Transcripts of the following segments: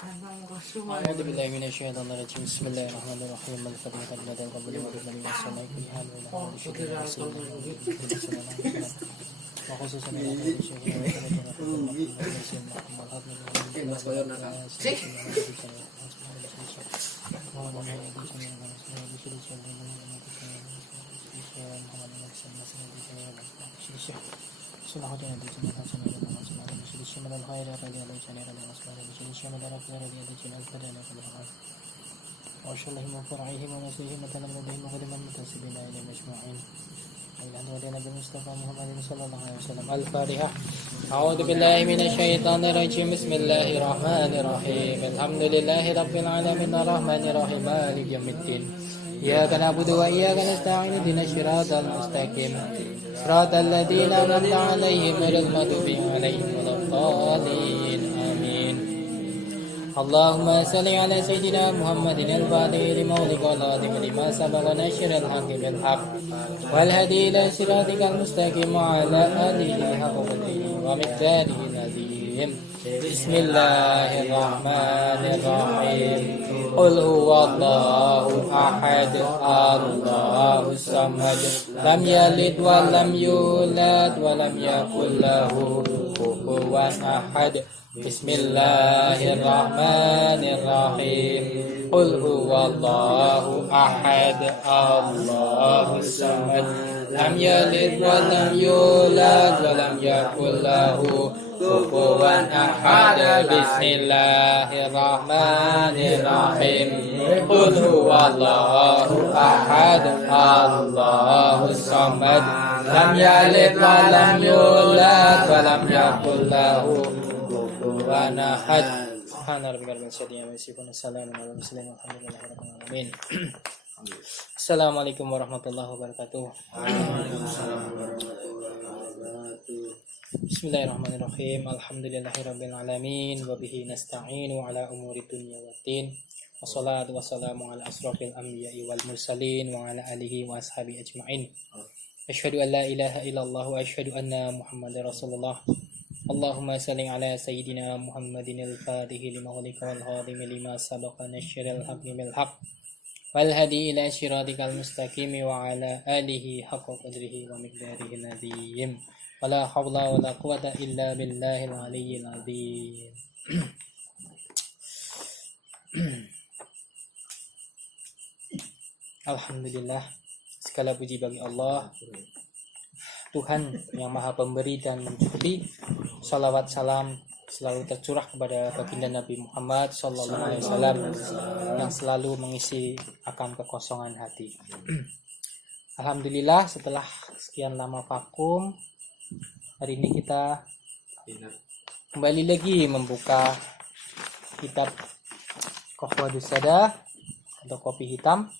أعوذ بالله من الشيطان الرجيم بسم الله الرحمن الرحيم الفاتحة لله قبل ولله والصلاة كل حال ولا حول شكر رسول الله وخصوصا وأرشلهم وفرعهم ونسلهم وتلمذهم وخدم المنتسبين إلى مجموعين إلى أن ودينا بالمصطفى محمد صلى الله عليه وسلم الفاتحة أعوذ بالله من الشيطان الرجيم بسم الله الرحمن الرحيم الحمد لله رب العالمين الرحمن الرحيم مالك يوم الدين إياك نعبد وإياك نستعين اهدنا الصراط المستقيم صراط الذين أنعمت عليهم غير المغضوب عليهم ولا الضالين آمين اللهم صل على سيدنا محمد الفاتح لما أغلق والخاتم لما سبق نشر الحق بالحق والهدي إلى صراطك المستقيم وعلى آله حق قدره ومقداره العظيم بسم الله الرحمن الرحيم قل هو الله أحد الله الصمد لم يلد ولم يولد ولم يكن له كفوا أحد بسم الله الرحمن الرحيم قل هو الله أحد الله الصمد لم يلد ولم يولد ولم يكن له كفوا أحد بسم الله الرحمن الرحيم قل هو الله أحد الله الصمد لم يلد ولم يولد ولم يكن له Subhana rabbika rabbil izzati amma yasifun wassalamun ala mursalin walhamdulillahi rabbil alamin. Assalamualaikum warahmatullahi wabarakatuh. Bismillahirrahmanirrahim. Alhamdulillahi rabbil alamin wa bihi nasta'inu ala umuri dunya waddin. Wassalatu wassalamu ala asrofil anbiya'i wal mursalin wa ala alihi wa ashabihi ajma'in. Asyhadu an la ilaha illallah wa asyhadu anna Muhammadar Rasulullah. Allahumma salli ala sayyidina Muhammadin al-fatihi lima ughliqa wal khatimi lima sabaqa nasyiril haqqi bil haqq wal hadi ila siratikal mustaqim wa ala alihi haqqa qadrihi wa miqdarihi al-azim wala hawla wala quwwata illa billahil aliyyil azim. Alhamdulillah, segala puji bagi Allah Tuhan yang maha pemberi dan mencukupi. Salawat salam selalu tercurah kepada baginda Nabi Muhammad Sallallahu Alaihi Wasallam yang selalu mengisi akan kekosongan hati. Alhamdulillah, setelah sekian lama vakum, hari ini kita kembali lagi membuka kitab Qahwadus Sada atau kopi hitam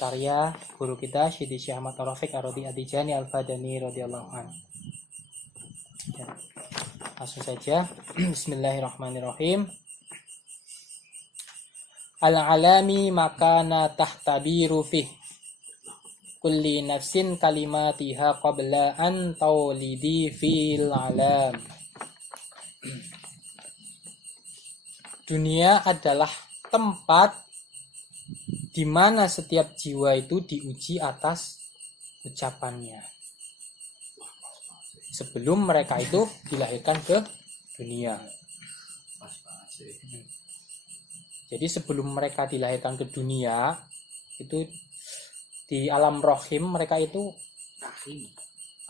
karya guru kita Syedi Syekh Ahmad Ar-Rafiq Ar-Radi Ad-Dijani Al-Fadani radhiyallahu anhu. Langsung saja. Bismillahirrahmanirrahim. Al-alami makana tahtabiru fih kulli nafsin kalimatiha qabla an tawlidi fil alam. Dunia adalah tempat di mana setiap jiwa itu diuji atas ucapannya sebelum mereka itu dilahirkan ke dunia. Jadi sebelum mereka dilahirkan ke dunia itu di alam rohim mereka itu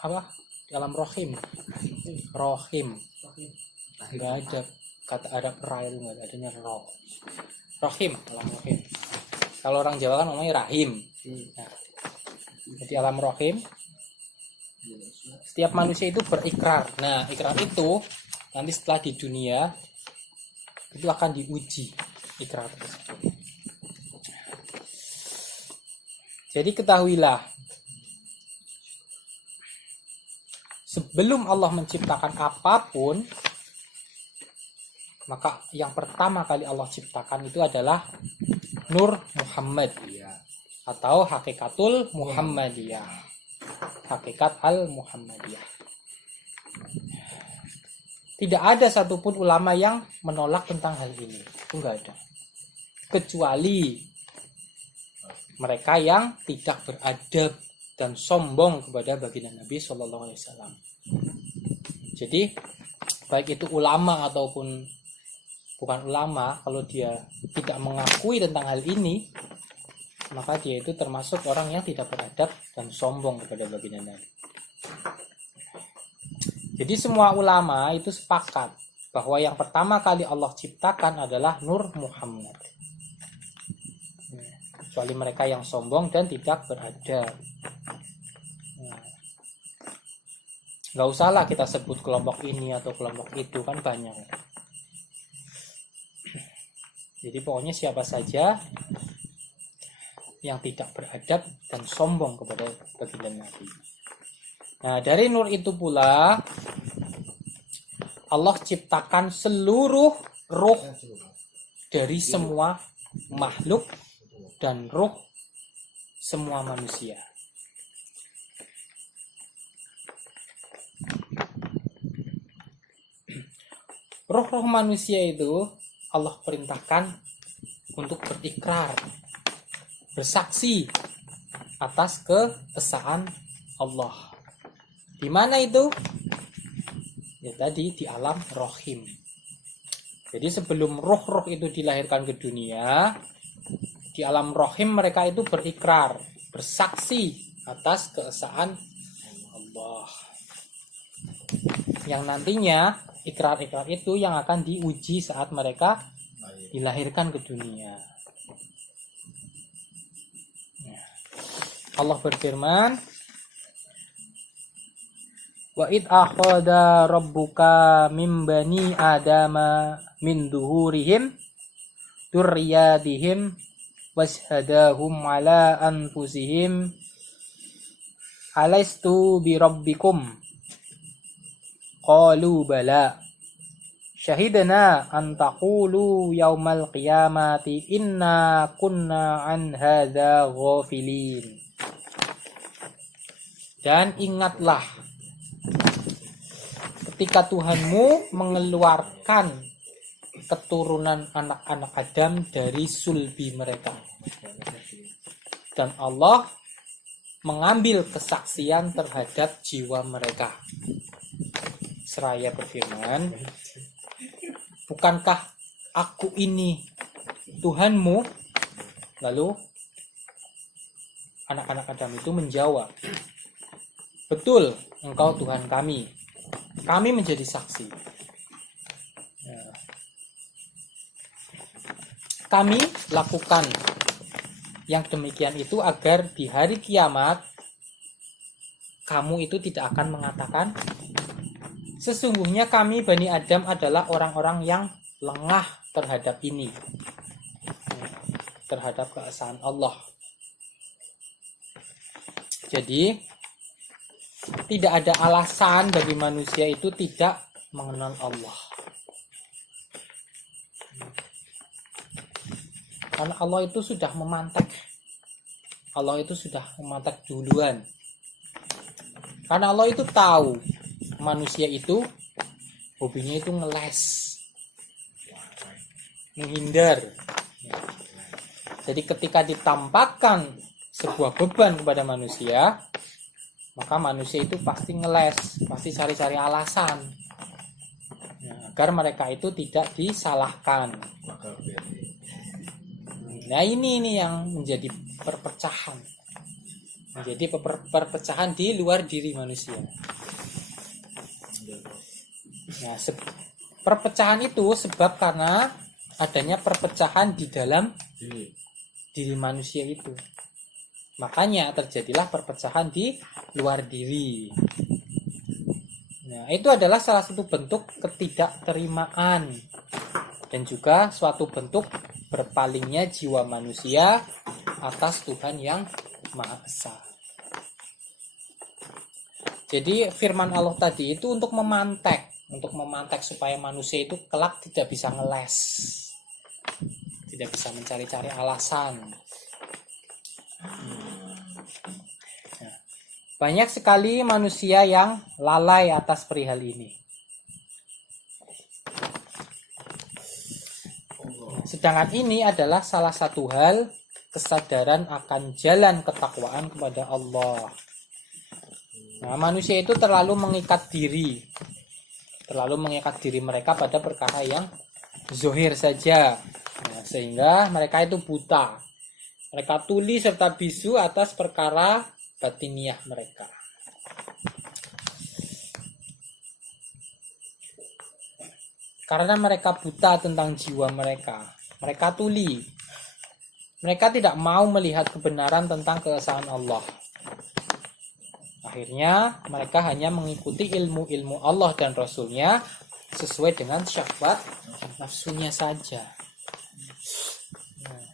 apa? Di alam rohim, nggak ada kata Arab rail, nggak adanya roh. Rohim, alam rohim. Kalau orang Jawa kan namanya rahim. Nah, jadi alam rohim, setiap manusia itu berikrar. Nah, ikrar itu nanti setelah di dunia itu akan diuji ikrar tersebut. Jadi ketahuilah, sebelum Allah menciptakan apapun, maka yang pertama kali Allah ciptakan itu adalah Nur Muhammad atau Hakikatul Muhammadiyah, Hakikat Al-Muhammadiyah. Tidak ada satupun ulama yang menolak tentang hal ini. Itu enggak ada. Kecuali mereka yang tidak beradab dan sombong kepada baginda Nabi Shallallahu Alaihi Wasallam. Jadi baik itu ulama ataupun bukan ulama, kalau dia tidak mengakui tentang hal ini, maka dia itu termasuk orang yang tidak beradab dan sombong kepada baginda Nabi. Jadi semua ulama itu sepakat bahwa yang pertama kali Allah ciptakan adalah Nur Muhammad. Kecuali mereka yang sombong dan tidak beradab. Nggak usahlah kita sebut kelompok ini atau kelompok itu, kan banyak. Jadi pokoknya siapa saja yang tidak beradab dan sombong kepada baginda Nabi. Nah, dari nur itu pula Allah ciptakan seluruh ruh dari semua makhluk dan ruh semua manusia. Ruh-ruh manusia itu Allah perintahkan untuk berikrar, bersaksi atas keesaan Allah. Di mana itu? Ya tadi di alam rohim. Jadi sebelum ruh-ruh itu dilahirkan ke dunia, di alam rohim mereka itu berikrar, bersaksi atas keesaan Allah. Yang nantinya ikrar-ikrar itu yang akan diuji saat mereka dilahirkan ke dunia. Allah berfirman, wa id akhadha rabbuka min bani adama min duhurihim dzurriyyatihim washhadahum ala anfusihim alaistu bi rabbikum qalu bala syahidna an taqulu yaumal qiyamati inna kunna an hadza ghafilin. Dan ingatlah ketika Tuhanmu mengeluarkan keturunan anak-anak Adam dari sulbi mereka, dan Allah mengambil kesaksian terhadap jiwa mereka seraya berfirman, bukankah aku ini Tuhanmu? Lalu anak-anak Adam itu menjawab, betul, engkau Tuhan kami. Kami menjadi saksi. Kami lakukan yang demikian itu agar di hari kiamat kamu itu tidak akan mengatakan, sesungguhnya kami Bani Adam adalah orang-orang yang lengah terhadap ini, terhadap keesaan Allah. Jadi tidak ada alasan bagi manusia itu tidak mengenal Allah. Karena Allah itu sudah memantek. Allah itu sudah memantek duluan. Karena Allah itu tahu manusia itu hobinya itu ngeles, menghindar. Jadi ketika ditampakkan sebuah beban kepada manusia, maka manusia itu pasti ngeles, pasti cari-cari alasan agar mereka itu tidak disalahkan. Nah ini yang menjadi perpecahan, menjadi perpecahan di luar diri manusia. Nah, perpecahan itu sebab karena adanya perpecahan di dalam diri manusia itu. Makanya terjadilah perpecahan di luar diri. Nah, itu adalah salah satu bentuk ketidakterimaan dan juga suatu bentuk berpalingnya jiwa manusia atas Tuhan yang Maha Esa. Jadi firman Allah tadi itu untuk memantek supaya manusia itu kelak tidak bisa ngeles, tidak bisa mencari-cari alasan. Nah, banyak sekali manusia yang lalai atas perihal ini. Sedangkan ini adalah salah satu hal kesadaran akan jalan ketakwaan kepada Allah. Nah, manusia itu terlalu mengikat diri mereka pada perkara yang zohir saja. Nah, sehingga mereka itu buta. Mereka tuli serta bisu atas perkara batiniah mereka. Karena mereka buta tentang jiwa mereka. Mereka tuli. Mereka tidak mau melihat kebenaran tentang keesaan Allah. Akhirnya mereka hanya mengikuti ilmu-ilmu Allah dan Rasulnya sesuai dengan syahwat nafsunya saja. Nah,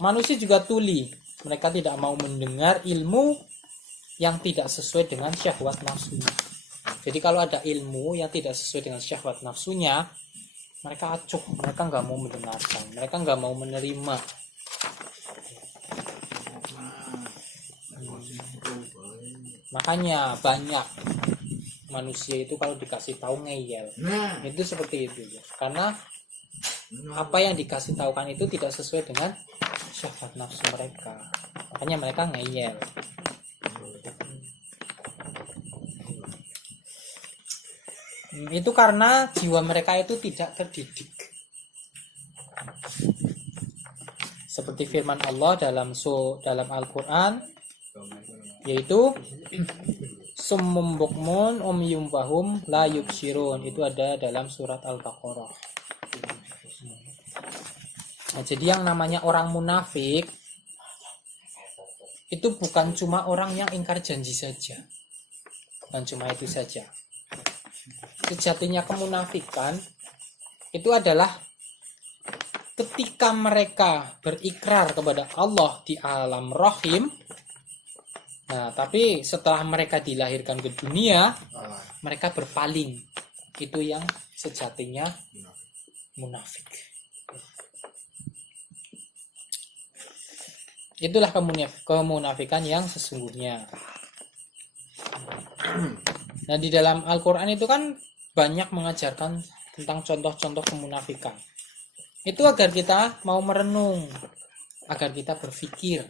manusia juga tuli. Mereka tidak mau mendengar ilmu yang tidak sesuai dengan syahwat nafsunya. Jadi kalau ada ilmu yang tidak sesuai dengan syahwat nafsunya, mereka acuh, mereka nggak mau mendengarkan, mereka nggak mau menerima. Makanya banyak manusia itu kalau dikasih tahu ngeyel. Itu seperti itu. Karena apa yang dikasih tahukan itu tidak sesuai dengan syahwat nafsu mereka. Makanya mereka ngeyel. Itu karena jiwa mereka itu tidak terdidik. Seperti firman Allah dalam Al-Qur'an, yaitu summum bukmun umyum fahum la yubsirun. Itu ada dalam surat Al-Baqarah. Nah, jadi yang namanya orang munafik itu bukan cuma orang yang ingkar janji saja. Bukan cuma itu saja. Sejatinya kemunafikan itu adalah ketika mereka berikrar kepada Allah di alam rahim. Nah, tapi setelah mereka dilahirkan ke dunia, mereka berpaling. Itu yang sejatinya munafik. Itulah kemunafikan yang sesungguhnya. Nah, di dalam Al-Quran itu kan banyak mengajarkan tentang contoh-contoh kemunafikan. Itu agar kita mau merenung, agar kita berpikir.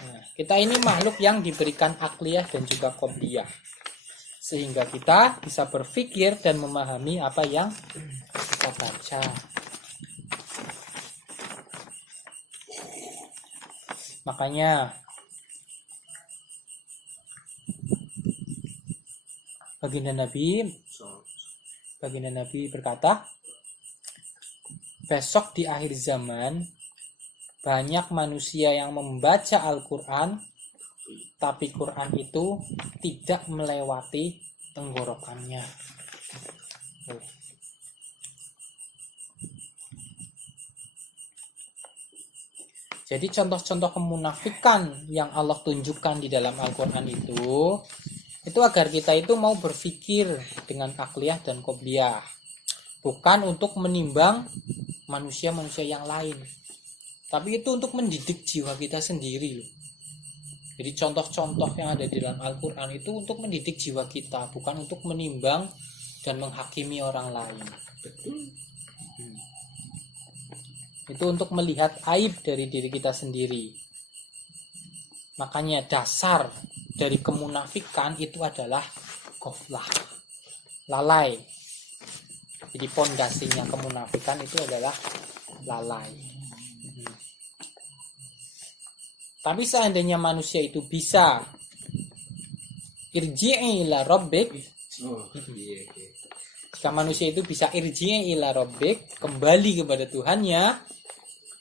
Nah, kita ini makhluk yang diberikan akliyah dan juga qobliyah, sehingga kita bisa berpikir dan memahami apa yang kita baca. Makanya baginda Nabi berkata, besok di akhir zaman banyak manusia yang membaca Al-Quran, tapi Quran itu tidak melewati tenggorokannya. Jadi contoh-contoh kemunafikan yang Allah tunjukkan di dalam Al-Quran itu agar kita itu mau berpikir dengan akliyah dan qobliyah, bukan untuk menimbang manusia-manusia yang lain, tapi itu untuk mendidik jiwa kita sendiri. Jadi contoh-contoh yang ada di dalam Al-Quran itu untuk mendidik jiwa kita, bukan untuk menimbang dan menghakimi orang lain. Itu untuk melihat aib dari diri kita sendiri. Makanya dasar dari kemunafikan itu adalah ghaflah, lalai. Jadi pondasinya kemunafikan itu adalah lalai. Tapi seandainya manusia itu bisa irji'i ila rabbik, jika manusia itu bisa irji'i ila rabbik, kembali kepada Tuhannya,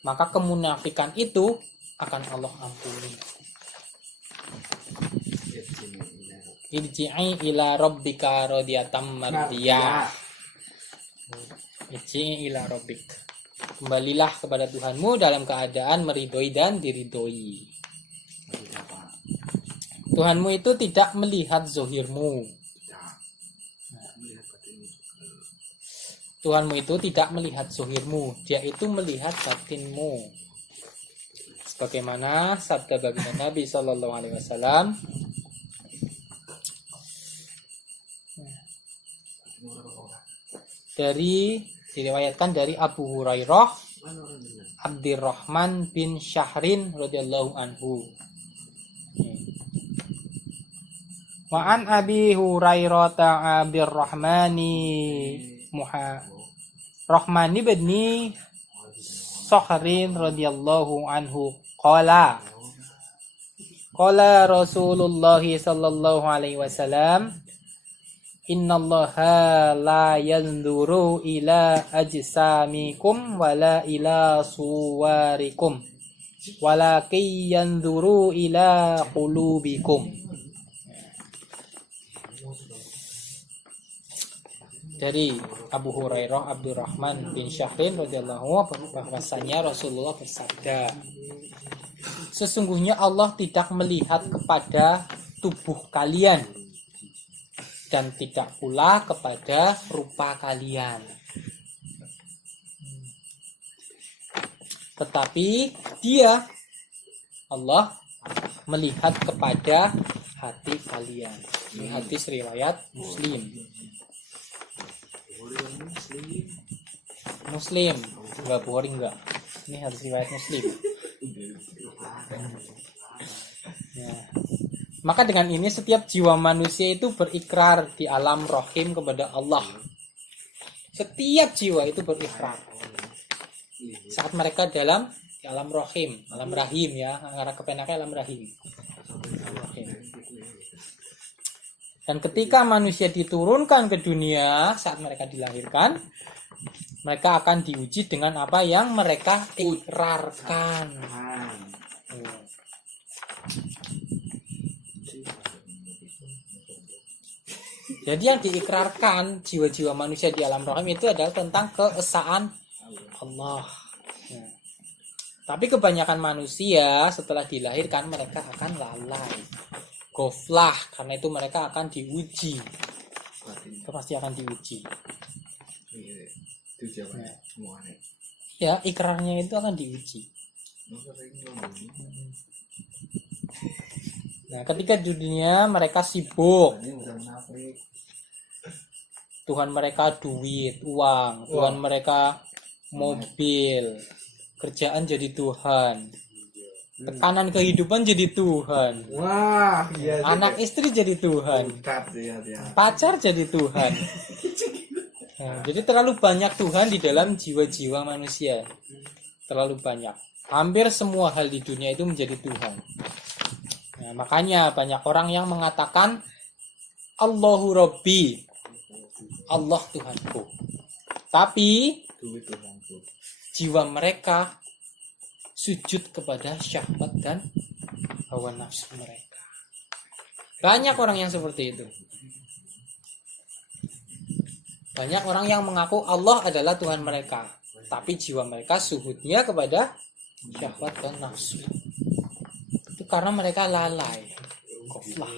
maka kemunafikan itu akan Allah ampuni. Irji'i ila rabbika radiyatan mardiyah. Irji'i ila rabbik. Kembalilah kepada Tuhanmu dalam keadaan meridhoi dan diridhoi. Tuhanmu itu tidak melihat zohirmu. Tuhanmu itu tidak melihat zohirmu. Dia itu melihat batinmu. Sebagaimana sabda baginda Nabi SAW, dari Diriwayatkan dari Abu Hurairah Abdurrahman bin Syahrin radhiyallahu anhu. Wa an Abi Hurairah Abdurrahmani Rahmani bin Sakhrin radhiyallahu anhu qala Rasulullah sallallahu alaihi wasallam innallaha la yanzuru ila ajsamikum wala ila suwarikum walakin yanzuru ila qulubikum. Dari Abu Hurairah Abdurrahman bin Syahrin radhiyallahu anhu bahwasanya Rasulullah bersabda, sesungguhnya Allah tidak melihat kepada tubuh kalian dan tidak pula kepada rupa kalian, tetapi Dia Allah melihat kepada hati kalian. Ini hadis riwayat Muslim. Enggak boring enggak. Ini hadis riwayat Muslim. Ya. Maka dengan ini setiap jiwa manusia itu berikrar di alam rahim kepada Allah. Setiap jiwa itu berikrar saat mereka di alam rahim, alam rahim ya, karena kepenaknya alam rahim. Dan ketika manusia diturunkan ke dunia, saat mereka dilahirkan, mereka akan diuji dengan apa yang mereka ikrarkan. Jadi yang diikrarkan jiwa-jiwa manusia di alam rahim itu adalah tentang keesaan Allah. Tapi kebanyakan manusia setelah dilahirkan mereka akan lalai, goflah, karena itu mereka akan diuji. Itu pasti akan diuji. Ya, ikrarnya itu akan diuji. Nah, ketika di dunia mereka sibuk, Tuhan mereka duit, uang, Tuhan mereka mobil, kerjaan jadi Tuhan, tekanan kehidupan jadi Tuhan, wah, iya, anak istri jadi Tuhan, pacar jadi Tuhan. Nah, jadi terlalu banyak Tuhan di dalam jiwa-jiwa manusia, terlalu banyak. Hampir semua hal di dunia itu menjadi Tuhan. Nah, makanya banyak orang yang mengatakan Allahu Rabbi, Allah Tuhanku. Tapi jiwa mereka sujud kepada syahwat dan hawa nafsu mereka. Banyak orang yang seperti itu. Banyak orang yang mengaku Allah adalah Tuhan mereka, tapi jiwa mereka suhudnya kepada syahwat dan nafsu. Itu karena mereka lalai, goflah.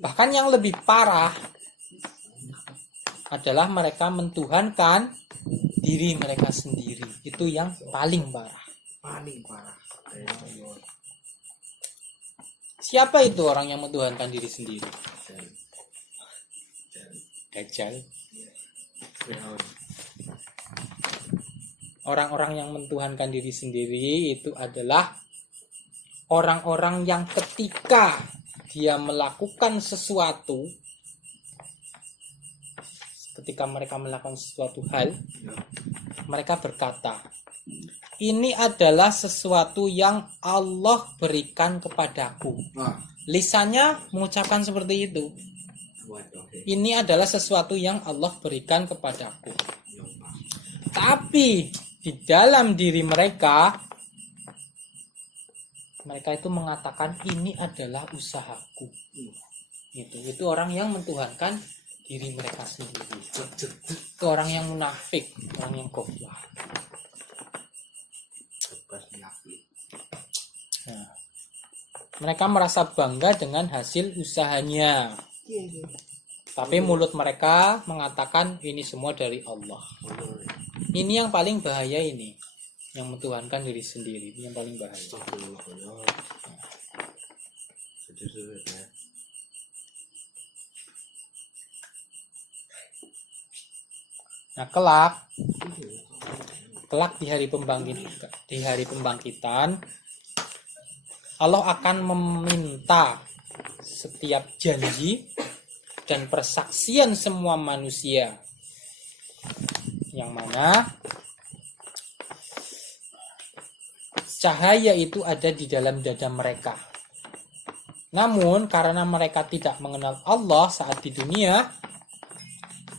Bahkan yang lebih parah adalah mereka mentuhankan diri mereka sendiri. Itu yang paling parah. Siapa itu orang yang mentuhankan diri sendiri? Dajjal. Orang-orang yang mentuhankan diri sendiri itu adalah orang-orang yang ketika dia melakukan sesuatu, ketika mereka melakukan sesuatu hal, mereka berkata, ini adalah sesuatu yang Allah berikan kepadaku. Lisannya mengucapkan seperti itu. Ini adalah sesuatu yang Allah berikan kepadaku. Tapi di dalam diri mereka itu mengatakan ini adalah usahaku. Itu orang yang mentuhankan diri mereka sendiri. Itu orang yang munafik, orang yang kufur. Nah, mereka merasa bangga dengan hasil usahanya. Tapi mulut mereka mengatakan ini semua dari Allah. Ini yang paling bahaya ini. Yang mentuhankan diri sendiri. Ini yang paling bahaya. Nah, kelak di hari pembangkitan Allah akan meminta setiap janji dan persaksian semua manusia, yang mana cahaya itu ada di dalam dada mereka. Namun karena mereka tidak mengenal Allah saat di dunia,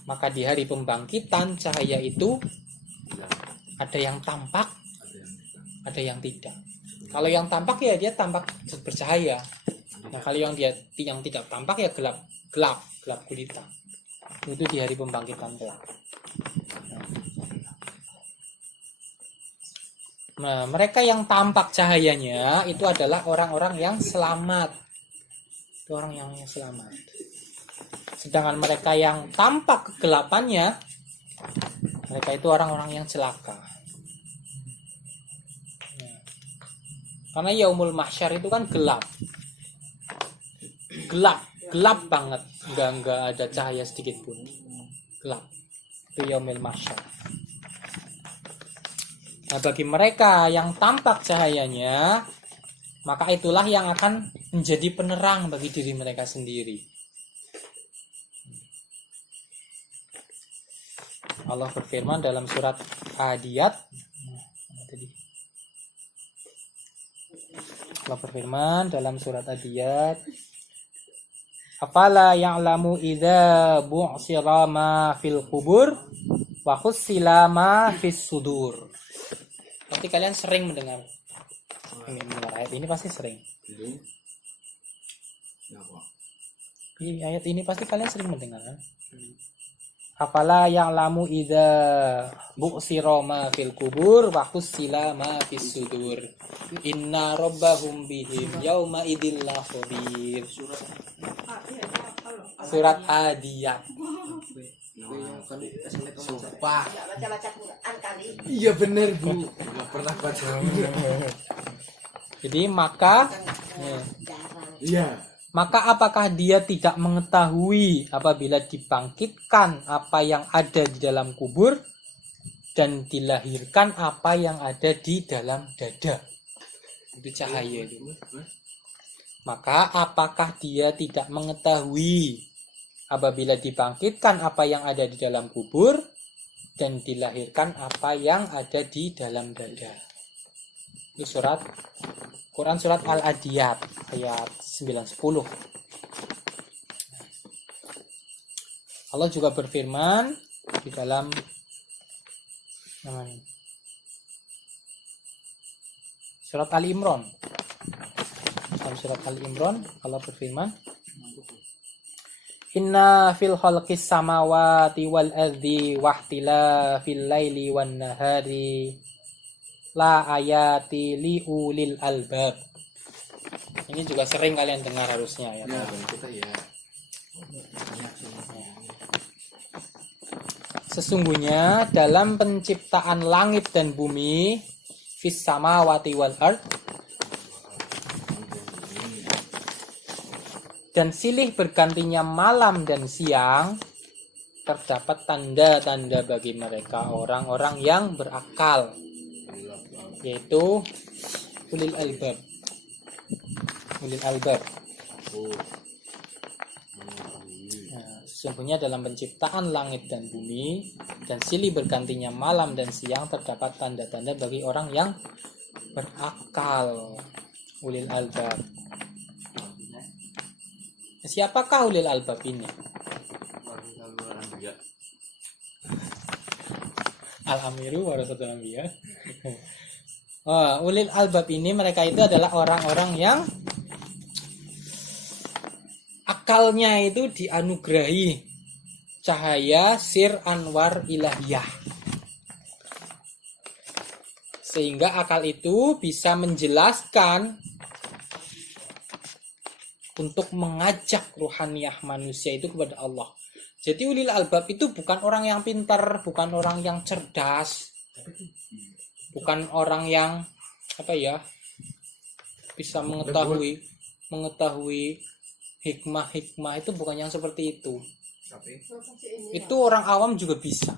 maka di hari pembangkitan cahaya itu ada yang tampak, ada yang tidak. Kalau yang tampak ya dia tampak bercahaya. Nah, kalau yang tidak tampak ya gelap gulita. Itu di hari pembangkitan kelak. Nah, mereka yang tampak cahayanya itu adalah orang-orang yang selamat. Itu orang yang selamat. Sedangkan mereka yang tampak kegelapannya, mereka itu orang-orang yang celaka. Nah, karena yaumul mahsyar itu kan gelap banget, nggak ada cahaya sedikit pun, gelap. Itu yaumul mahsyar. Nah, bagi mereka yang tampak cahayanya, maka itulah yang akan menjadi penerang bagi diri mereka sendiri. Allah berfirman dalam surat Adiyat. Allah berfirman dalam surat Adiyat, afala ya'lamu idza bu'sira ma fil qubur wa khussila ma fis sudur. Pasti kalian sering mendengar ayat ini, pasti sering. Ini ayat ini pasti kalian sering mendengar. Afala ya'lamu idza bu'sira ma fil qubur wa khussila ma fis sudur. Inna rabbahum bihim yauma idzil khabir. Surat Adiyat. Sumpah. Baca-baca Quran kali. Iya benar Bu. Enggak pernah baca. Jadi maka Iya. Maka apakah dia tidak mengetahui apabila dibangkitkan apa yang ada di dalam kubur dan dilahirkan apa yang ada di dalam dada? Itu cahaya itu. Maka apakah dia tidak mengetahui apabila dibangkitkan apa yang ada di dalam kubur dan dilahirkan apa yang ada di dalam dada? Itu Quran surat Al-Adiyat ayat 9-10. Allah juga berfirman di dalam surat Ali Imran. Dalam surat Ali Imran Allah berfirman, inna fil khalqis samawati wal ardi wahtilafil laili wan nahari la ayati liulil albab. Ini juga sering kalian dengar harusnya ya. Ya, kita ya. Sesungguhnya dalam penciptaan langit dan bumi, fis samawati wal ard, dan silih bergantinya malam dan siang, terdapat tanda-tanda bagi mereka orang-orang yang berakal, yaitu ulil albab. Nah, sesungguhnya dalam penciptaan langit dan bumi dan silih bergantinya malam dan siang terdapat tanda-tanda bagi orang yang berakal, ulil albab. Siapakah ulil albab ini? Al-amiru warasatul anbiya. Ulil albab ini mereka itu adalah orang-orang yang akalnya itu dianugerahi cahaya sir anwar ilahiyah, sehingga akal itu bisa menjelaskan untuk mengajak ruhaniyah manusia itu kepada Allah. Jadi ulil albab itu bukan orang yang pintar, bukan orang yang cerdas, bukan orang yang bisa mengetahui hikmah-hikmah, itu bukan yang seperti itu. Itu orang awam juga bisa.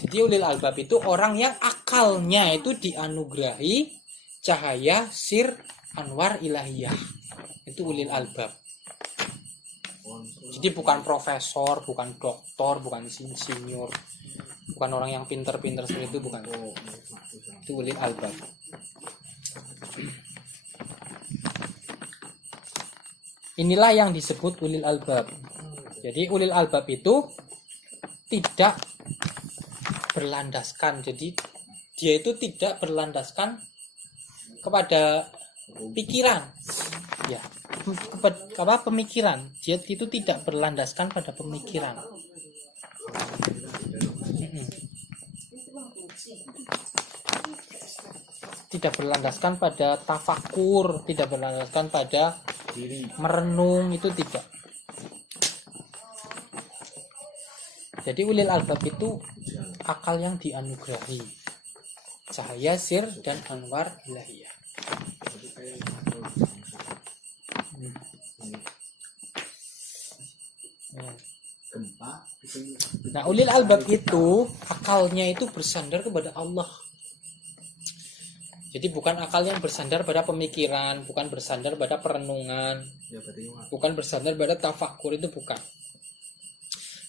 Jadi ulil albab itu orang yang akalnya itu dianugerahi cahaya sir anwar ilahiyah. Itu ulil albab. Jadi bukan profesor, bukan doktor, bukan insinyur, bukan orang yang pinter-pinter seperti itu, bukan. Itu ulil albab. Inilah yang disebut ulil albab. Jadi ulil albab itu tidak berlandaskan. Jadi dia itu tidak berlandaskan kepada pikiran. Ya. Pemikiran. Dia itu tidak berlandaskan pada pemikiran. Tidak berlandaskan pada tafakur, tidak berlandaskan pada merenung, itu tidak. Jadi ulil albab itu akal yang dianugerahi cahaya sir dan anwar ilahiyah. Nah, ulil albab itu akalnya itu bersandar kepada Allah. Jadi bukan akal yang bersandar pada pemikiran, bukan bersandar pada perenungan, bukan bersandar pada tafakur, itu bukan.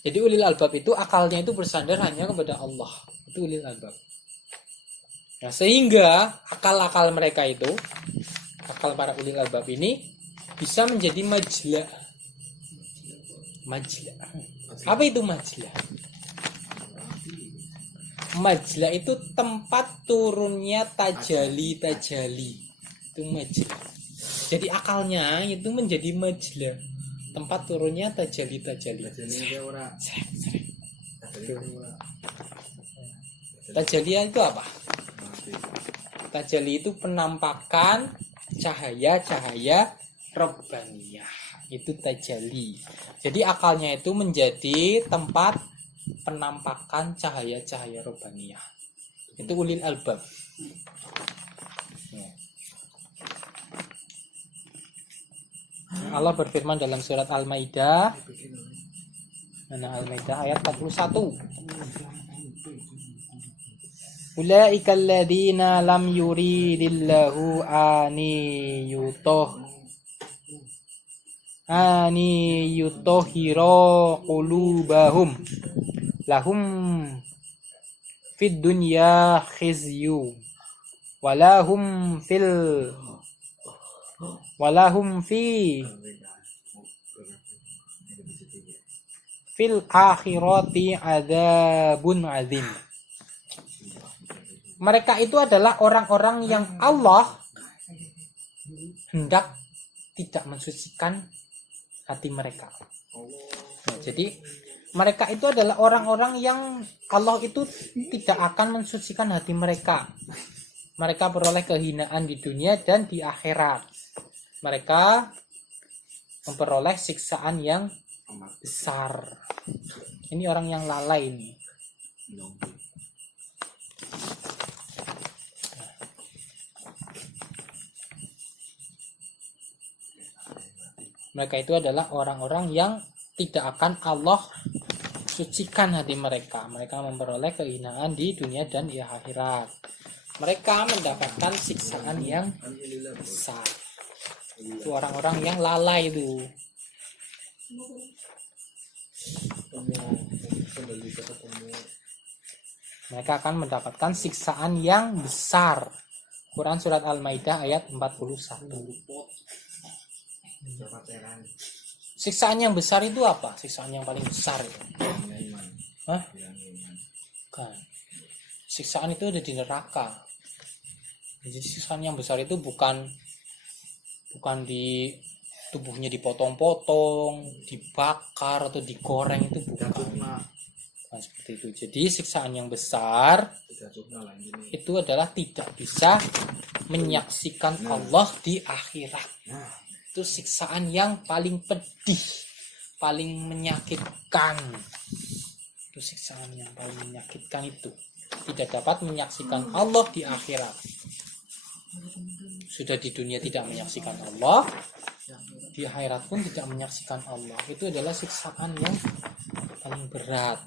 Jadi ulil albab itu akalnya itu bersandar hanya kepada Allah. Itu ulil albab. Nah, sehingga akal-akal mereka itu, akal para ulil albab ini bisa menjadi majla. Majla. Apa itu majla? Majla itu tempat turunnya tajali. Itu majla. Jadi akalnya itu menjadi majla, tempat turunnya tajali. Tajali itu apa? Tajali itu penampakan cahaya-cahaya robbaniyah. Itu tajali. Jadi akalnya itu menjadi tempat penampakan cahaya-cahaya robbaniyah. Itu ulil albab. Allah berfirman dalam surat Al-Maidah, ayat 41. Ulaika alladziina lam yuridillahu ani yutahhira qulubahum lahum fid dunya khizyu walahum fil akhirati adzabun azim. Mereka itu adalah orang-orang yang Allah hendak tidak mensucikan hati mereka. Nah, jadi mereka itu adalah orang-orang yang Allah itu tidak akan mensucikan hati mereka. Mereka beroleh kehinaan di dunia dan di akhirat. Mereka memperoleh siksaan yang besar. Ini orang yang lalai ini. Mereka itu adalah orang-orang yang tidak akan Allah sucikan hati mereka. Mereka memperoleh kehinaan di dunia dan di akhirat. Mereka mendapatkan siksaan yang besar. Itu orang-orang yang lalai itu. Mereka akan mendapatkan siksaan yang besar. Quran surat Al-Maidah ayat 41. Siksaan yang besar itu apa? Siksaan yang paling besar itu. Hah? Bukan. Siksaan itu ada di neraka. Jadi siksaan yang besar itu bukan di tubuhnya dipotong-potong, dibakar atau digoreng, itu bukan. Bukan seperti itu. Jadi siksaan yang besar itu adalah tidak bisa menyaksikan Allah di akhirat. Itu siksaan yang paling pedih, paling menyakitkan. Itu siksaan yang paling menyakitkan itu. Tidak dapat menyaksikan Allah di akhirat. Sudah di dunia tidak menyaksikan Allah, di akhirat pun tidak menyaksikan Allah. Itu adalah siksaan yang paling berat.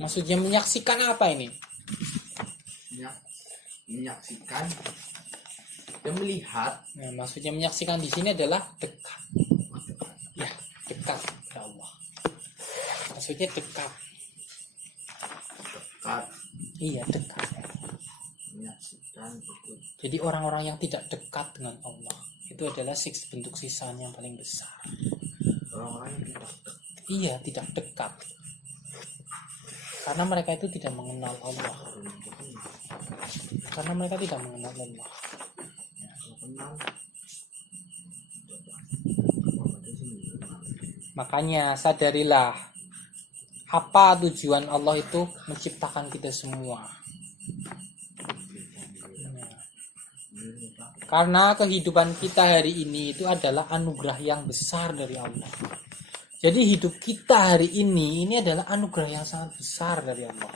Maksudnya menyaksikan apa ini? Menyaksikan dan melihat. Nah, maksudnya menyaksikan di sini adalah dekat. Ya, dekat ke Allah. Maksudnya dekat. Dekat. Iya, dekat. Menyaksikan itu. Jadi orang-orang yang tidak dekat dengan Allah itu adalah bentuk siksaan yang paling besar. Orang-orang yang tidak dekat. Iya, tidak dekat. Karena mereka itu tidak mengenal Allah. Karena mereka tidak mengenal Allah. Makanya sadarilah apa tujuan Allah itu menciptakan kita semua. Karena kehidupan kita hari ini itu adalah anugerah yang besar dari Allah. Jadi hidup kita hari ini adalah anugerah yang sangat besar dari Allah.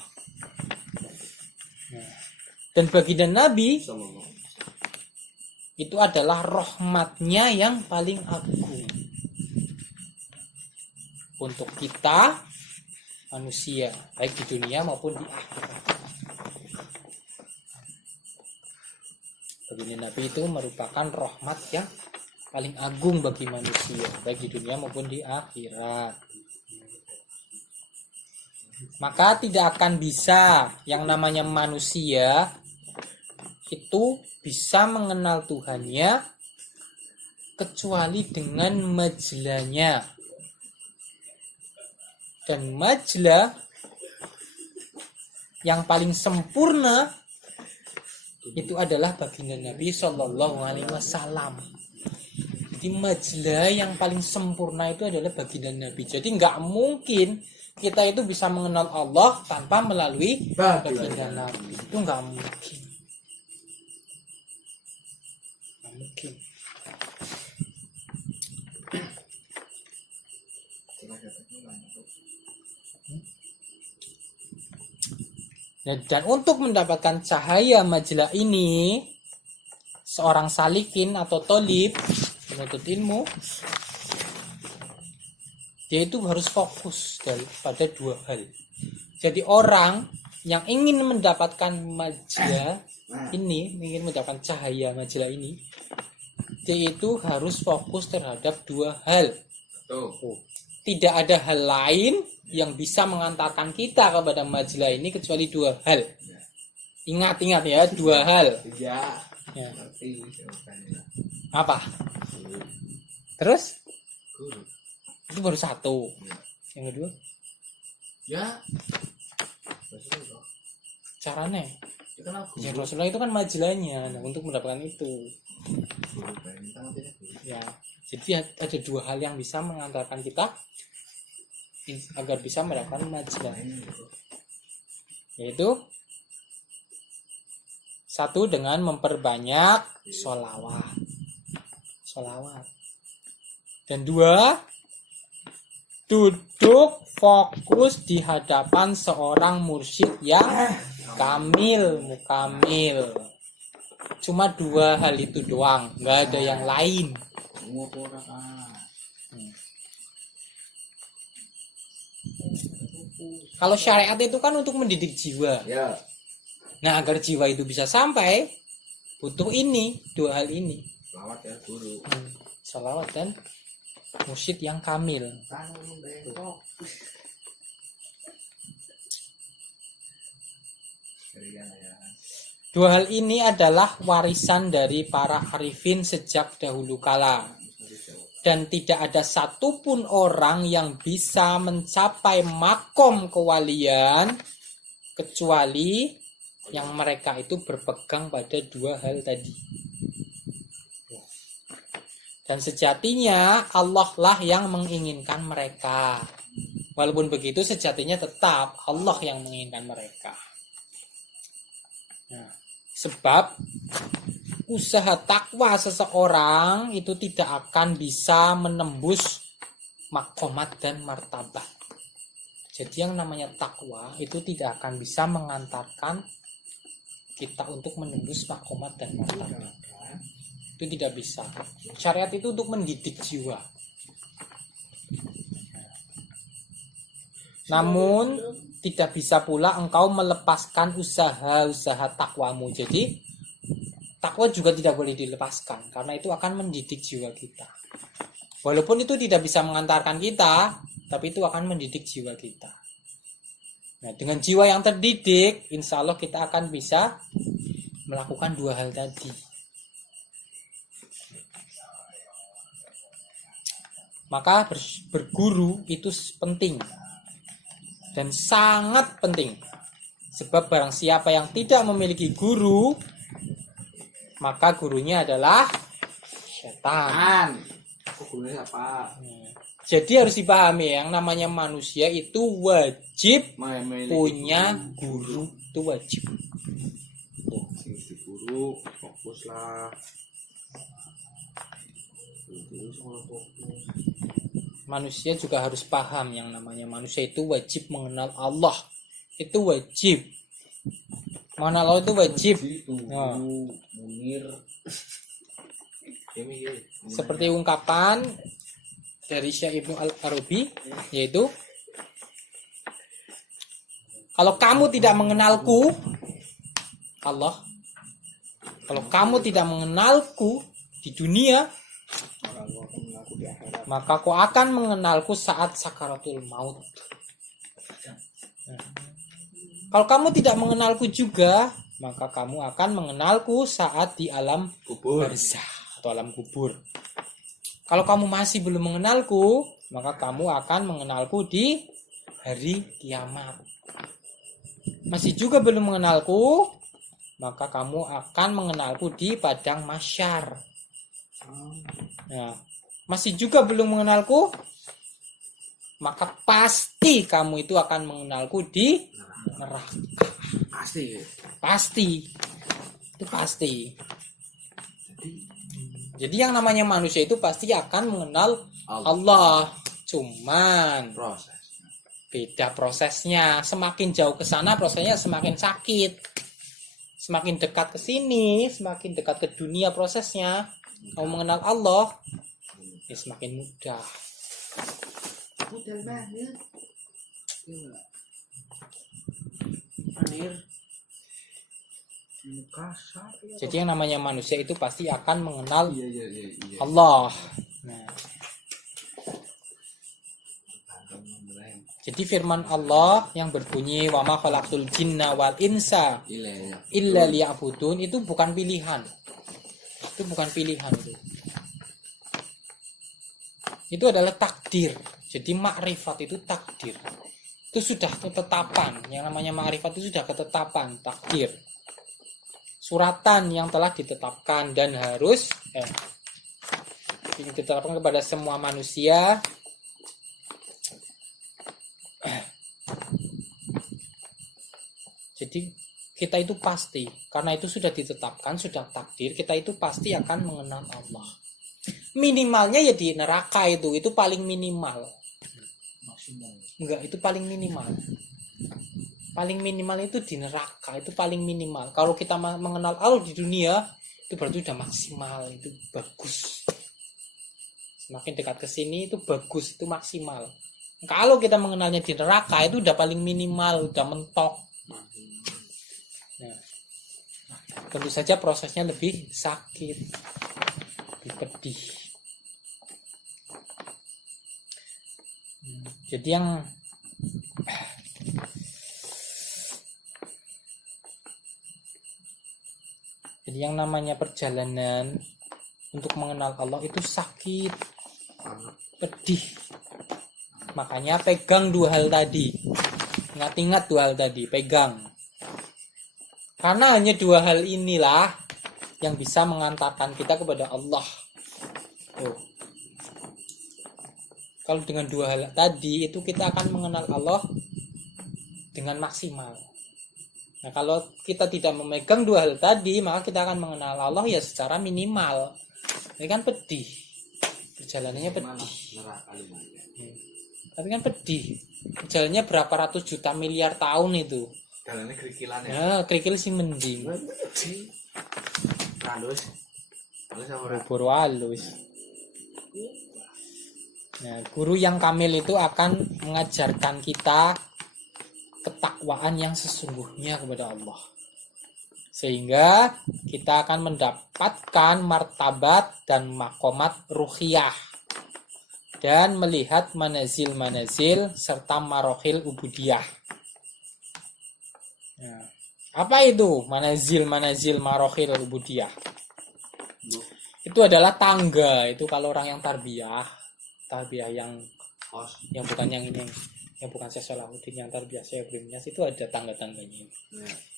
Dan baginda Nabi itu adalah rahmatnya yang paling agung untuk kita manusia, baik di dunia maupun di akhirat. Baginda Nabi itu merupakan rahmat yang paling agung bagi manusia, baik di dunia maupun di akhirat. Maka tidak akan bisa yang namanya manusia itu bisa mengenal Tuhannya kecuali dengan majlahnya. Dan majlah yang paling sempurna itu adalah baginda Nabi Shallallahu Alaihi Wasallam. Jadi majlah yang paling sempurna itu adalah baginda Nabi. Jadi nggak mungkin kita itu bisa mengenal Allah tanpa melalui baginda Nabi. Itu nggak mungkin. Nggak mungkin. Dan untuk mendapatkan cahaya majlah ini, seorang salikin atau tolib menuntut ilmu, dia itu harus fokus pada dua hal. Jadi orang yang ingin mendapatkan majlah ini, ingin mendapatkan cahaya majlah ini, dia itu harus fokus terhadap dua hal. Tidak ada hal lain yang bisa mengantarkan kita kepada majlah ini kecuali dua hal. Ingat ya, dua hal. Ya. Apa? Terus? Guru. Itu baru satu. Yang kedua? Ya. Caranya? Ya Rasulullah itu kan majlahnya. Nah, untuk mendapatkan itu. Ya. Jadi ada dua hal yang bisa mengantarkan kita agar bisa mendapatkan majlah. Yaitu satu, dengan memperbanyak sholawat. Dan dua, duduk fokus di hadapan seorang mursyid yang mukamil. Cuma dua hal itu doang, nggak ada yang lain. Kalau syariat itu kan untuk mendidik jiwa. Ya. Nah, agar jiwa itu bisa sampai, butuh ini, dua hal ini. Selamat ya guru. Salawat dan mursyid yang kamil. Dua hal ini adalah warisan dari para arifin sejak dahulu kala. Dan tidak ada satupun orang yang bisa mencapai makom kewalian kecuali yang mereka itu berpegang pada dua hal tadi. Dan sejatinya Allah lah yang menginginkan mereka. Walaupun begitu sejatinya tetap Allah yang menginginkan mereka. Nah, sebab usaha takwa seseorang itu tidak akan bisa menembus makomat dan martabat. Jadi yang namanya takwa itu tidak akan bisa mengantarkan kita untuk menembus makomat dan martabat. Itu tidak bisa. Syariat itu untuk mendidik jiwa. Namun tidak bisa pula engkau melepaskan usaha-usaha takwamu. Jadi takwa juga tidak boleh dilepaskan, karena itu akan mendidik jiwa kita. Walaupun itu tidak bisa mengantarkan kita, tapi itu akan mendidik jiwa kita. Nah, dengan jiwa yang terdidik, insya Allah kita akan bisa melakukan dua hal tadi. Maka berguru itu penting dan sangat penting. Sebab barang siapa yang tidak memiliki guru, maka gurunya adalah setan. Gurunya apa? Jadi harus dipahami, yang namanya manusia itu wajib punya guru. Itu wajib. Si guru fokus lah. Manusia juga harus paham yang namanya manusia itu wajib mengenal Allah. Itu wajib. Mengenal Allah itu wajib. Nah, Munir. seperti ungkapan dari Syekh Ibnu Al-Arabi, yaitu kalau kamu tidak mengenalku Allah, kalau kamu tidak mengenalku di dunia, maka kau akan mengenalku saat sakaratul maut. Kalau kamu tidak mengenalku juga, maka kamu akan mengenalku saat di alam barzah atau alam kubur. Kalau kamu masih belum mengenalku, maka kamu akan mengenalku di hari kiamat. Masih juga belum mengenalku, maka kamu akan mengenalku di padang mahsyar. Nah, masih juga belum mengenalku, maka pasti kamu itu akan mengenalku di neraka. Pasti. Itu pasti. Jadi yang namanya manusia itu pasti akan mengenal Allah. Cuman beda prosesnya. Semakin jauh ke sana prosesnya semakin sakit. Semakin dekat ke sini, semakin dekat ke dunia prosesnya. Kamu mengenal Allah, ya semakin mudah. Mudah banget. Anir. Jadi yang namanya manusia itu pasti akan mengenal Allah. Nah. Jadi firman Allah yang berbunyi wa ma khalaqtul jinna wal insa illa liya'budun itu bukan pilihan. Itu bukan pilihan itu. Itu adalah takdir. Jadi makrifat itu takdir. Itu sudah ketetapan. Yang namanya makrifat itu sudah ketetapan, takdir. Suratan yang telah ditetapkan dan harus ditetapkan kepada semua manusia. Jadi kita itu pasti, karena itu sudah ditetapkan, sudah takdir, kita itu pasti akan mengenal Allah. Minimalnya ya di neraka itu paling minimal. Enggak, itu paling minimal. Paling minimal itu di neraka, itu paling minimal. Kalau kita mengenal Allah di dunia, itu berarti udah maksimal, itu bagus. Semakin dekat ke sini itu bagus, itu maksimal. Kalau kita mengenalnya di neraka, itu udah paling minimal, udah mentok. Nah, tentu saja prosesnya lebih sakit, lebih pedih. Jadi yang namanya perjalanan untuk mengenal Allah itu sakit, pedih. Makanya pegang dua hal tadi. Ingat-ingat dua hal tadi, pegang. Karena hanya dua hal inilah yang bisa mengantarkan kita kepada Allah. Kalau dengan dua hal tadi itu kita akan mengenal Allah dengan maksimal. Nah, kalau kita tidak memegang dua hal tadi, maka kita akan mengenal Allah ya secara minimal. Ini kan pedih. Perjalanannya pedih. Tapi kan pedih. Perjalanannya berapa ratus juta miliar tahun itu. Dalamnya kerikilan ya. Ya, kerikil sing mending. Halus. Halus apa ora? Boro halus. Nah, guru yang kamil itu akan mengajarkan kita ketakwaan yang sesungguhnya kepada Allah. Sehingga kita akan mendapatkan martabat dan makomat ruhiyah. Dan melihat manazil-manazil serta marohil ubudiyah. Nah, apa itu manazil marohil ubudiyah? Itu adalah tangga. Itu kalau orang yang tarbiyah yang bukan yang ini, yang bukan saya Salahuddin, yang tarbiyah saya Ibrahimnya, itu ada tangga-tangganya.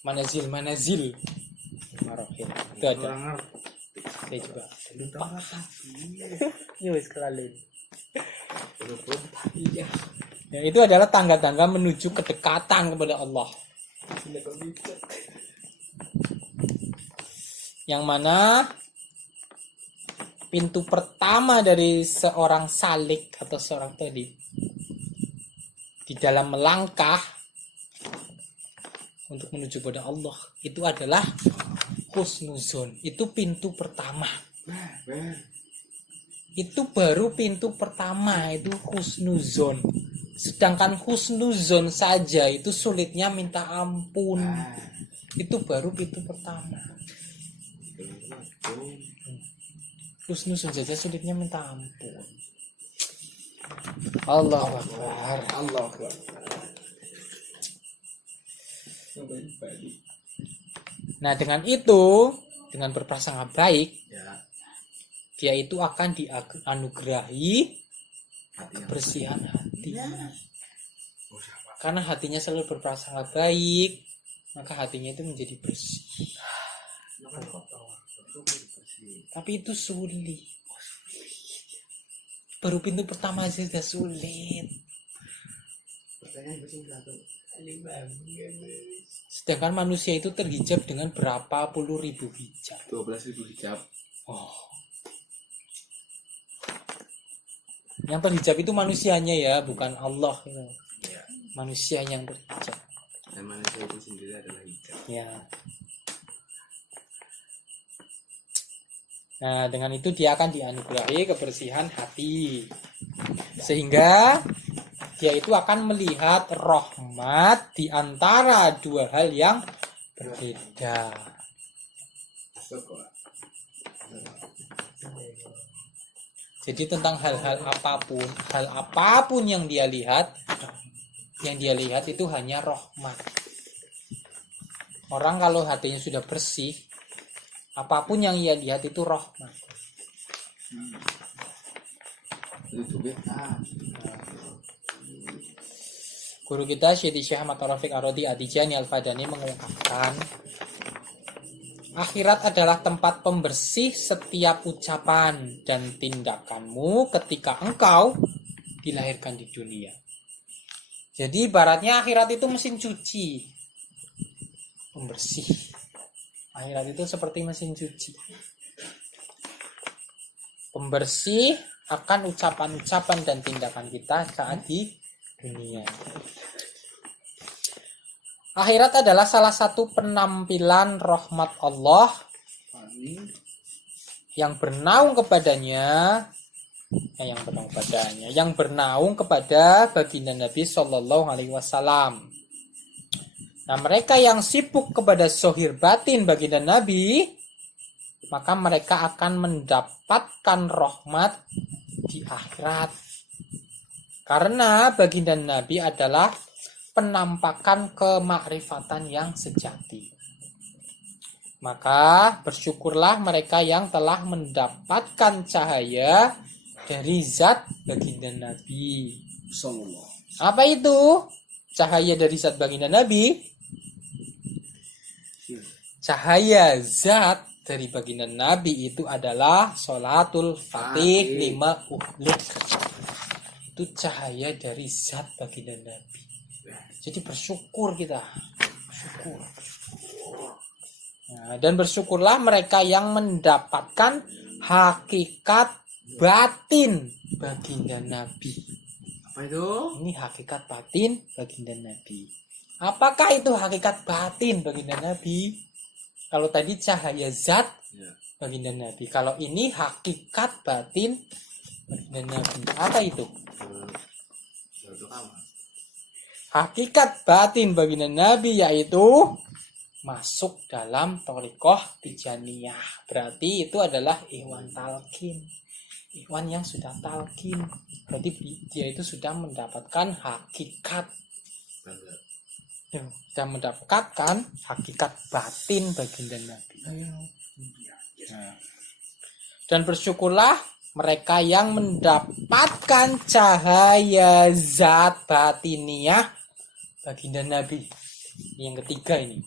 Manazil marohil itu ada. Saya coba lupa. Ini wis kelalin. Ya, itu adalah tangga-tangga menuju kedekatan kepada Allah. Yang mana pintu pertama dari seorang salik atau seorang tadi di dalam melangkah untuk menuju pada Allah itu adalah husnuzon. Itu pintu pertama. Itu baru pintu pertama, itu husnuzon. Sedangkan husnuzon saja itu sulitnya minta ampun. Itu baru pintu pertama. Husnuzon saja sulitnya minta ampun. Allahu Akbar. Allahu Akbar. Nah, dengan itu, dengan berprasangka baik, Ya. dia itu akan dianugerahi kebersihan hati. Karena hatinya selalu berprasangka baik, maka hatinya itu menjadi bersih. Tapi itu sulit. Baru pintu pertama aja sudah sulit. Sedangkan manusia itu terhijab dengan berapa puluh ribu hijab? 12.000 hijab. Oh. Yang terhijab itu manusianya ya, bukan Allah. Ya. Manusia yang terhijab. Dan manusia itu sendiri adalah hijab. Ya. Nah, dengan itu dia akan dianugerahi kebersihan hati. Sehingga dia itu akan melihat rahmat di antara dua hal yang berbeda. Jadi tentang hal apapun yang dia lihat itu hanya rahmat. Orang kalau hatinya sudah bersih, apapun yang ia lihat itu rahmat. Guru kita Syekh Ahmad Taufik Ar-Radi Adijani Al-Fadani mengungkapkan, akhirat adalah tempat pembersih setiap ucapan dan tindakanmu ketika engkau dilahirkan di dunia. Jadi ibaratnya akhirat itu mesin cuci, pembersih. Akhirat itu seperti mesin cuci, pembersih akan ucapan-ucapan dan tindakan kita saat di dunia. Akhirat adalah salah satu penampilan rahmat Allah yang bernaung kepadanya, yang bernaung kepada baginda Nabi Sallallahu Alaihi Wasallam. Nah, mereka yang sibuk kepada zahir batin baginda Nabi, maka mereka akan mendapatkan rahmat di akhirat. Karena baginda Nabi adalah penampakan kemakrifatan yang sejati. Maka bersyukurlah mereka yang telah mendapatkan cahaya dari zat baginda Nabi. Apa itu cahaya dari zat baginda Nabi? Cahaya zat dari baginda Nabi itu adalah sholatul fatih 5 uhlik. Itu cahaya dari zat baginda Nabi. Jadi bersyukur kita, bersyukur. Nah, dan bersyukurlah mereka yang mendapatkan hakikat batin baginda Nabi. Apa itu? Ini hakikat batin baginda Nabi. Apakah itu hakikat batin baginda Nabi? Kalau tadi cahaya zat Ya. baginda Nabi. Kalau ini hakikat batin baginda Nabi. Apa itu? Itu kamar. Hakikat batin baginda Nabi yaitu masuk dalam thariqah Tijaniyah. Berarti itu adalah ikhwan talqin. Ikhwan yang sudah talqin. Berarti dia itu sudah mendapatkan hakikat. Bangga. Sudah mendapatkan hakikat batin baginda Nabi. Nah. Dan bersyukurlah mereka yang mendapatkan cahaya zat batiniyah baginda Nabi. Yang ketiga ini.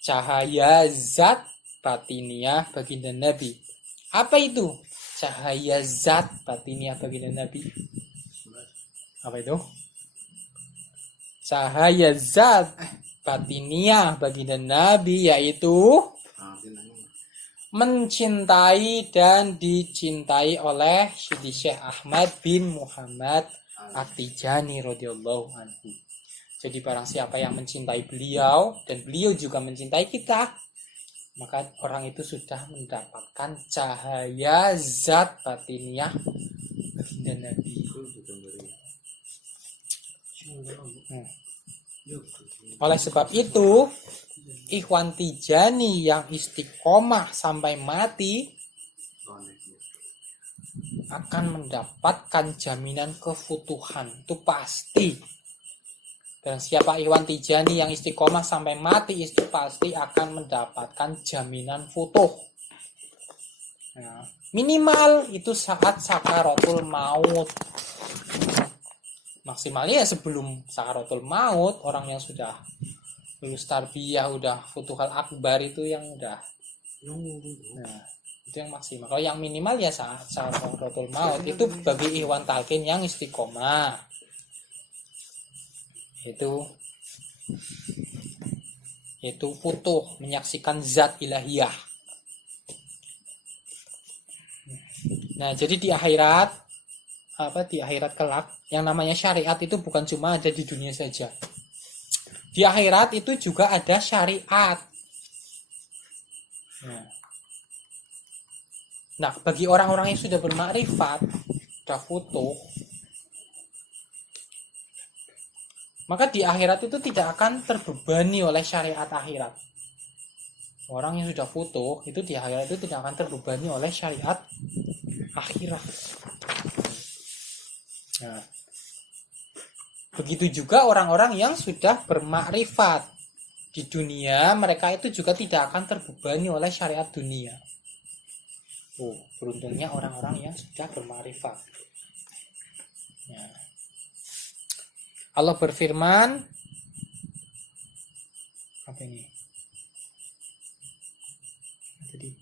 Cahaya zat batiniyah baginda Nabi. Apa itu? Cahaya zat batiniyah baginda Nabi. Apa itu? Cahaya zat batiniyah baginda Nabi yaitu mencintai dan dicintai oleh Sidi Syekh Ahmad bin Muhammad At-Tijani radhiyallahu anhu. Jadi barang siapa yang mencintai beliau dan beliau juga mencintai kita, maka orang itu sudah mendapatkan cahaya zat batiniyah baginda Nabi. Oleh sebab itu, ikhwan Tijani yang istiqomah sampai mati akan mendapatkan jaminan kefutuhan. Itu pasti. Dan siapa ikhwan Tijani yang istiqomah sampai mati itu pasti akan mendapatkan jaminan futuh. Nah, minimal itu saat sakaratul maut. Maksimalnya ya sebelum sakaratul maut, orang yang sudah lulus tarbiyah, udah futuhal akbar itu yang udah. Nah, itu yang maksimal. Kalau yang minimal ya saat sakaratul maut itu bagi ikhwan talqin yang istiqomah. Itu futuh, menyaksikan zat ilahiyah. Nah, jadi di akhirat kelak yang namanya syariat itu bukan cuma ada di dunia saja. Di akhirat itu juga ada syariat. Nah, bagi orang-orang yang sudah bermakrifat, sudah futuh, maka di akhirat itu tidak akan terbebani oleh syariat akhirat. Orang yang sudah futuh itu di akhirat itu tidak akan terbebani oleh syariat akhirat. Nah, begitu juga orang-orang yang sudah bermakrifat di dunia, mereka itu juga tidak akan terbebani oleh syariat dunia. Beruntungnya orang-orang yang sudah bermakrifat. Ya. Allah berfirman, apa ini? Tadi.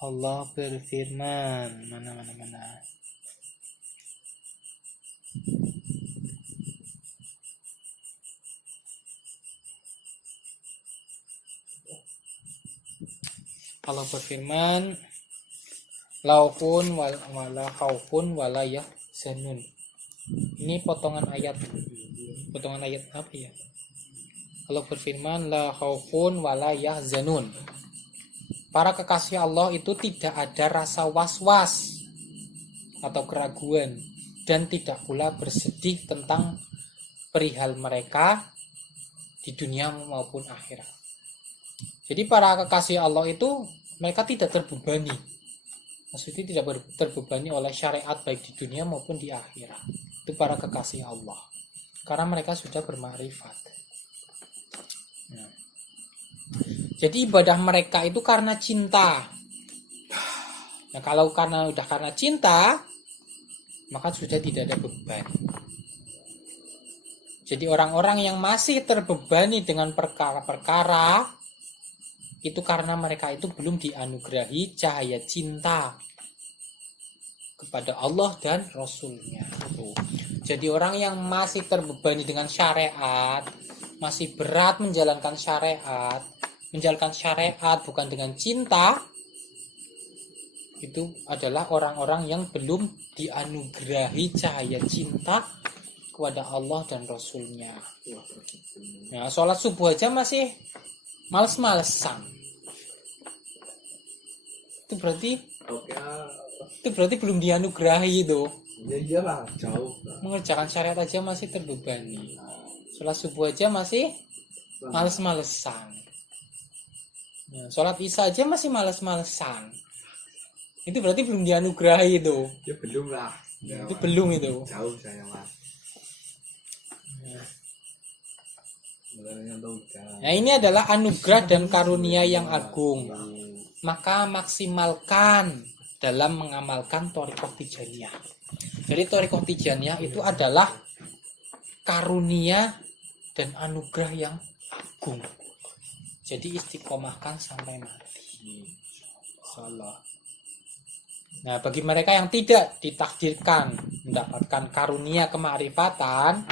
Allah berfirman, mana. Allah berfirman, laufun wala khaufun wala yahzanun. Ini potongan ayat apa ya? Allah berfirman, la khaufun wala yahzanun. Para kekasih Allah itu tidak ada rasa was-was atau keraguan dan tidak pula bersedih tentang perihal mereka di dunia maupun akhirat. Jadi para kekasih Allah itu mereka tidak terbebani. Maksudnya tidak terbebani oleh syariat baik di dunia maupun di akhirat. Itu para kekasih Allah. Karena mereka sudah bermakrifat. Nah. Jadi ibadah mereka itu karena cinta. Nah, kalau karena cinta, maka sudah tidak ada beban. Jadi orang-orang yang masih terbebani dengan perkara-perkara itu karena mereka itu belum dianugerahi cahaya cinta kepada Allah dan Rasulnya. Jadi orang yang masih terbebani dengan syariat, masih berat menjalankan syariat bukan dengan cinta, itu adalah orang-orang yang belum dianugerahi cahaya cinta kepada Allah dan Rasulnya. Ya, sholat subuh aja masih males-malesan. Itu berarti belum dianugerahi itu. Ya iyalah, jauh. Mengerjakan syariat aja masih terbebani. Sholat subuh aja masih males-malesan. Ya, sholat isya aja masih males-malesan. Itu berarti belum dianugerahi itu. Ya belum lah. Ya, Itu belum itu. jauh saya mas. Ya. Mulanya tahu jangan. Nah, ini adalah anugerah dan karunia yang agung. Maka maksimalkan dalam mengamalkan thariqah tijaniyah. Jadi thariqah tijaniyah itu adalah karunia dan anugerah yang agung. Jadi istiqomahkan sampai mati. Insyaallah. Nah, bagi mereka yang tidak ditakdirkan mendapatkan karunia kemakrifatan,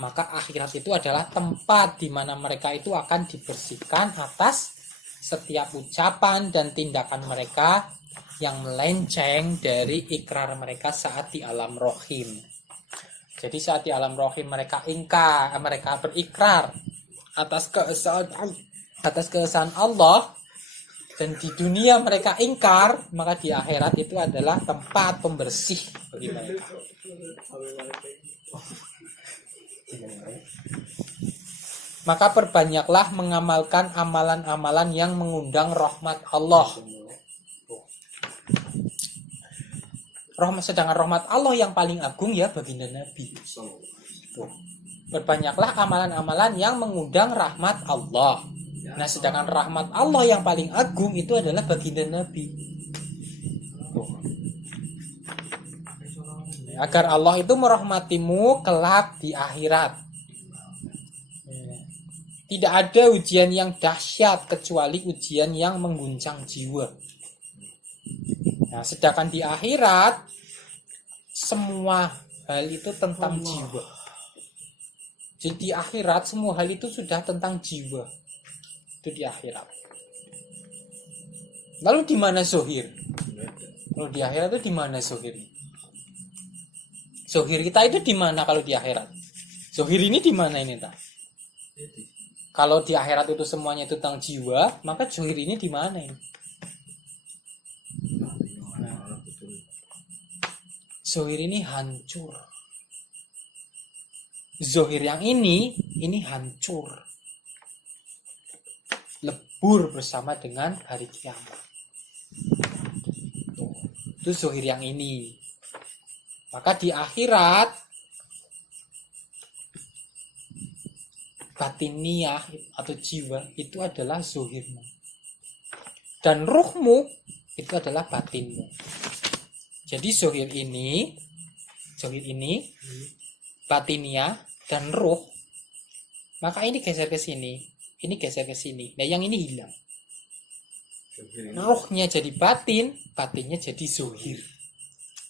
maka akhirat itu adalah tempat di mana mereka itu akan dibersihkan atas setiap ucapan dan tindakan mereka yang melenceng dari ikrar mereka saat di alam rohim. Jadi saat di alam rohim mereka berikrar atas keesaan Allah, dan di dunia mereka ingkar, maka di akhirat itu adalah tempat pembersih bagi mereka. Maka perbanyaklah mengamalkan amalan-amalan yang mengundang rahmat Allah. Sedangkan rahmat Allah yang paling agung ya baginda Nabi. Perbanyaklah amalan-amalan yang mengundang rahmat Allah. Nah, sedangkan rahmat Allah yang paling agung itu adalah baginda Nabi. Agar Allah itu merahmatimu kelak di akhirat. Tidak ada ujian yang dahsyat kecuali ujian yang mengguncang jiwa. Nah, sedangkan di akhirat semua hal itu tentang jiwa. Jadi di akhirat semua hal itu sudah tentang jiwa. Itu di akhirat. Lalu di mana zohir? Kalau di akhirat itu di mana zohir? Zohir kita itu di mana kalau di akhirat? Zohir ini di mana ini tak? Kalau di akhirat itu semuanya itu tentang jiwa, maka zohir ini di mana ini? Zohir ini hancur. Zohir yang ini hancur. Lebur bersama dengan hari kiamat. Itu zohir yang ini. Maka di akhirat batiniah atau jiwa itu adalah zohirmu. Dan ruhmu itu adalah batinmu. Jadi zohir ini batiniah dan ruh. Maka ini geser ke sini. Ini geser ke sini. Nah, yang ini hilang. Ruhnya jadi batin, batinnya jadi zuhir.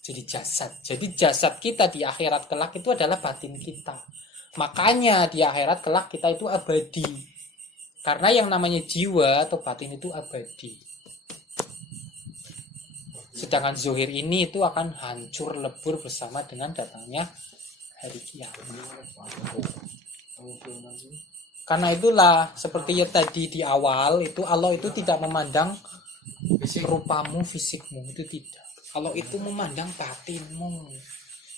Jadi jasad. Jadi jasad kita di akhirat kelak itu adalah batin kita. Makanya di akhirat kelak kita itu abadi. Karena yang namanya jiwa atau batin itu abadi. Sedangkan zuhir ini itu akan hancur lebur bersama dengan datangnya hari kiamat. Karena itulah seperti ya tadi di awal itu Allah itu tidak memandang rupamu, fisikmu, itu tidak. Allah itu memandang batinmu,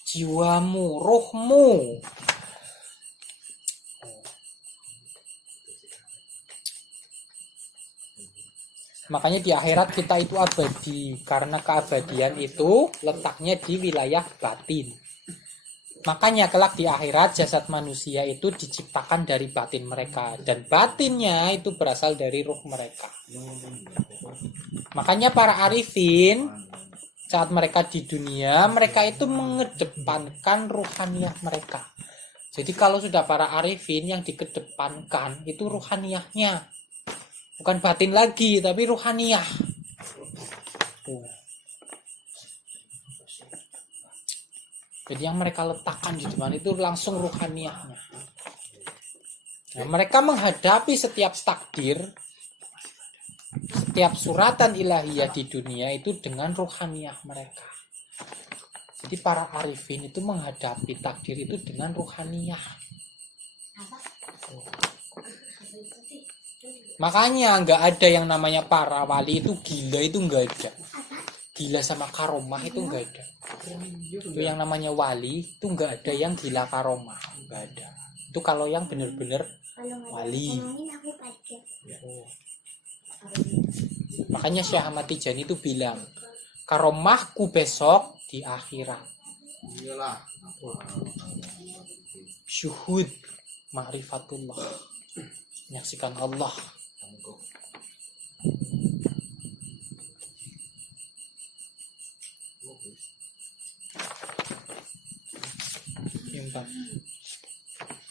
jiwamu, rohmu. Makanya di akhirat kita itu abadi, karena keabadian itu letaknya di wilayah batin. Makanya kelak di akhirat jasad manusia itu diciptakan dari batin mereka. Dan batinnya itu berasal dari ruh mereka. Makanya para arifin saat mereka di dunia, mereka itu mengedepankan ruhaniyah mereka. Jadi kalau sudah para arifin yang dikedepankan itu ruhaniyahnya. Bukan batin lagi, tapi ruhaniyah. Jadi yang mereka letakkan di depan itu langsung ruhaniyahnya. Nah, mereka menghadapi setiap takdir setiap suratan ilahiyah di dunia itu dengan ruhaniyah mereka. Jadi para arifin itu menghadapi takdir itu dengan ruhaniyah. Makanya nggak ada yang namanya para wali itu gila, itu nggak ada. Gila sama karomah itu nggak ada. Itu yang namanya wali itu nggak ada yang gila karomah, nggak ada. Itu kalau yang benar-benar wali. Makanya Syekh Ahmad Tijani itu bilang, karomahku besok di akhirat. Iyalah. Syuhud ma'rifatullah, menyaksikan Allah.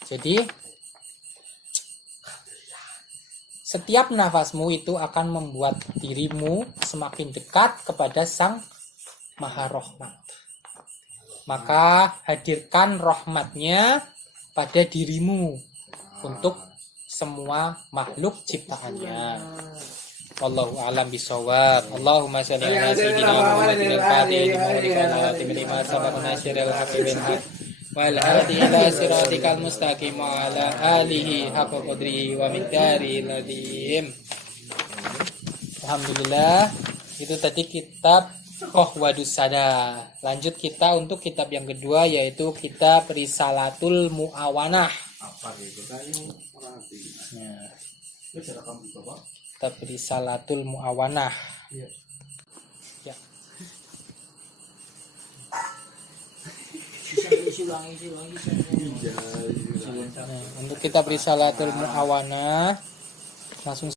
Jadi setiap nafasmu itu akan membuat dirimu semakin dekat kepada Sang Maha Rahmat. Maka hadirkan rahmatnya pada dirimu untuk semua makhluk ciptaannya. Wallahu a'lam bishawab. Allahumma shalli ala sayyidina Muhammadin al-fatih lima ughliqa wal khatimi lima sabaqa nasiril haqqi bil haqq wal hadi ila siratikal mustaqim wa ala alihi haqqa qadrihi wa miqdarihi ladhim. Alhamdulillah, itu tadi kitab Qahwadus Sada. Lanjut kita untuk kitab yang kedua, yaitu kitab Risalatul Mu'awanah. Apa itu? Nah, kitab Risalatul Mu'awanah. Ya. Nah, untuk kitab Risalatul Mu'awanah langsung